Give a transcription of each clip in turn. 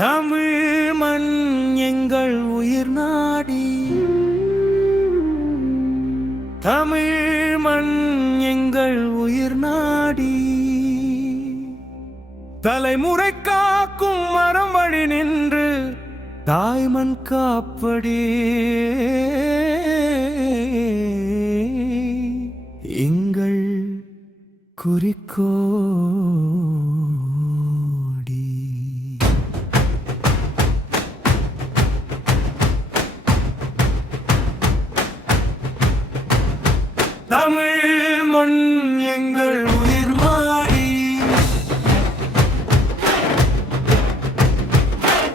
தமிழ் மண் எங்கள் உயிர் நாடி, தமிழ் மண் எங்கள் உயிர் நாடி, தலைமுறை காக்கும் மரம் வழி நின்று தாய்மண் காப்படி எங்கள் குறிக்கோடி. தமிழ் மண் எங்கள் உயிர் மாடி,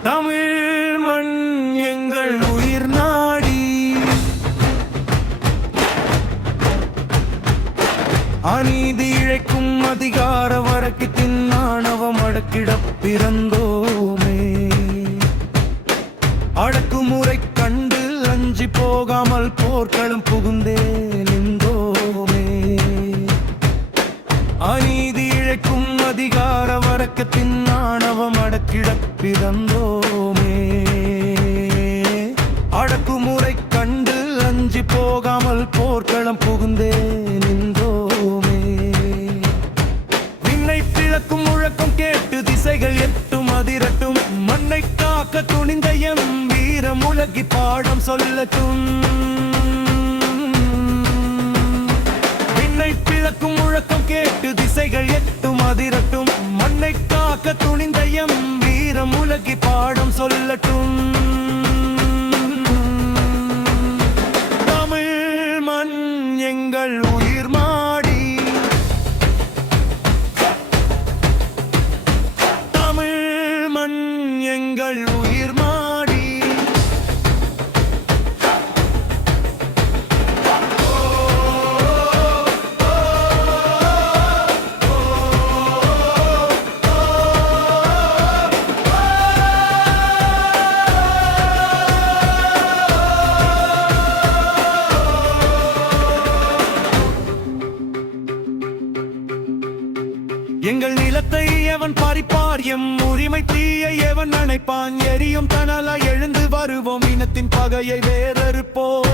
தமிழ் மண் எங்கள் உயிர் நாடி, அநீதி இழைக்கும் அதிகார வரக்கித்தின் ஆணவம் அடக்கிடப் பிறந்தோமே. அடக்குமுறை கண்டு அஞ்சி போகாமல் போர்க்களம் புகுந்தே நின்றோமே. அநீதி இழைக்கும் அதிகார வரக்கத்தின் ஆணவம் அடக்கிடப் பிறந்தோமே. அடக்குமுறை கண்டு அஞ்சி போகாமல் போர்க்களம் புகுந்தே நின்றோமே. விண்ணை பிளக்கும் முழக்கம் கேட்டு திசைகள் எட்டும் அதிரட்டும், மண்ணை காக்க துணிந்த எம் வீரம் உலகி பாடம் சொல்லட்டும். விண்ணை பிளக்கும் முழக்கம் கேட்டு திசைகள் எட்டும் அதிரட்டும், மண்ணை காக்க துணிந்த எம் வீரம் உலகி பாடம் சொல்லட்டும். தமிழ் மண் எங்கள் உயிர் மாடி, தமிழ் மண் எங்கள் உயிர் மாடி. எங்கள் நிலத்தை எவன் பறிப்பார், எம் உரிமை தீயை எவன் அணைப்பான். எரியும் தனலா எழுந்து வருவோம், இனத்தின் பகையை வேறறுப்போம்.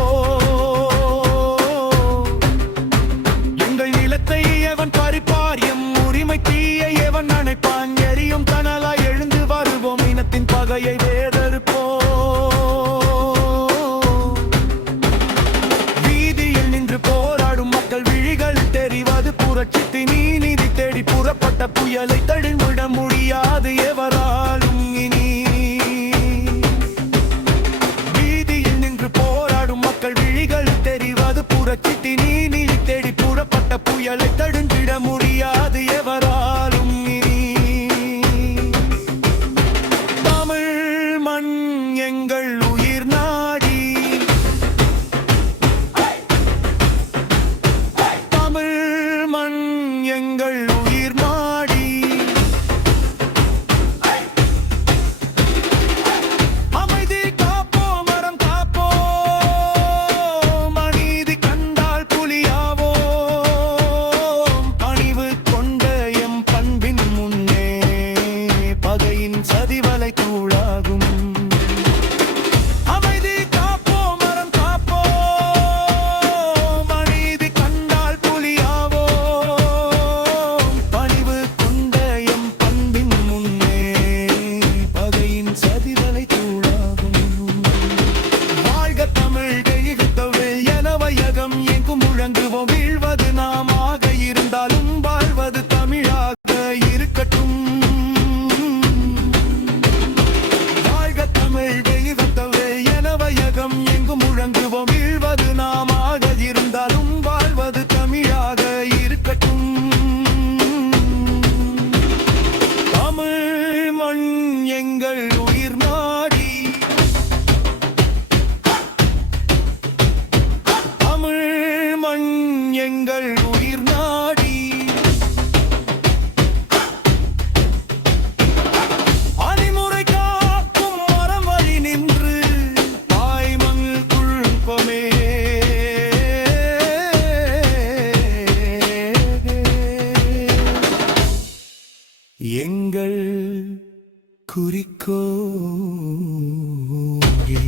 எங்கள் நிலத்தை எவன் பறிப்பார், எம் உரிமை தீயை எவன் அணைப்பான். எரியும் தனலா எழுந்து வருவோம், இனத்தின் பகையை வேறறுப்போம். வீதியில் நின்று போராடும் மக்கள் விழிகள் தெரிவது புரட்சி நீதி தேடி புறப்பட்ட புயலை தழுவிட முடியாது எவராலும் இனி. வீதியில் நின்று போராடும் மக்கள் விழிகள் தெரிவது புரட்சி நீதி தேடி புறப்பட்ட புயலை தழுவிட முடியாது எவராலும் இனி. தமிழ் மண் எங்கள் உயிர் நாடி, தமிழ் மண் எங்கள் உயிர் மாடி. அமைதி காப்போம், மரம் காப்போம், அநீதி கண்டால் புலியாவோம். பணிவு கொண்ட எம் பண்பின் முன்னே பகையின் சதிவலை தூளாகும். அமைதி காப்போம், மரம் காப்போம், அநீதி கண்டால் புலியாவோம். பணிவு கொண்ட எம் பண்பின் முன்னே பகையின் சதிவலை தூளாகும். வாழ்க தமிழ் தெய்வத்தவே என வையகம் எங்கும் முழங்குவோம். வீழ்வது நாமாக இருந்தாலும் வாழ்வது தமிழாக இருக்கட்டும். வாழ்க தமிழ் தெய்வத்தவே என வையகம் எங்கும் முழங்குவோம். வீழ்வது நாமாக இருந்தாலும் வாழ்வது தமிழாக இருக்கட்டும். தமிழ் மண் எங்கள் உயிர் நாடி, தமிழ் மண் எங்கள் உயிர் நாடி. அணிமுறை காக்கும் மரம் வழி நின்று தாய்மண் குழுப்பமே. எங்கள் குறிக்கோள். ஓங்கி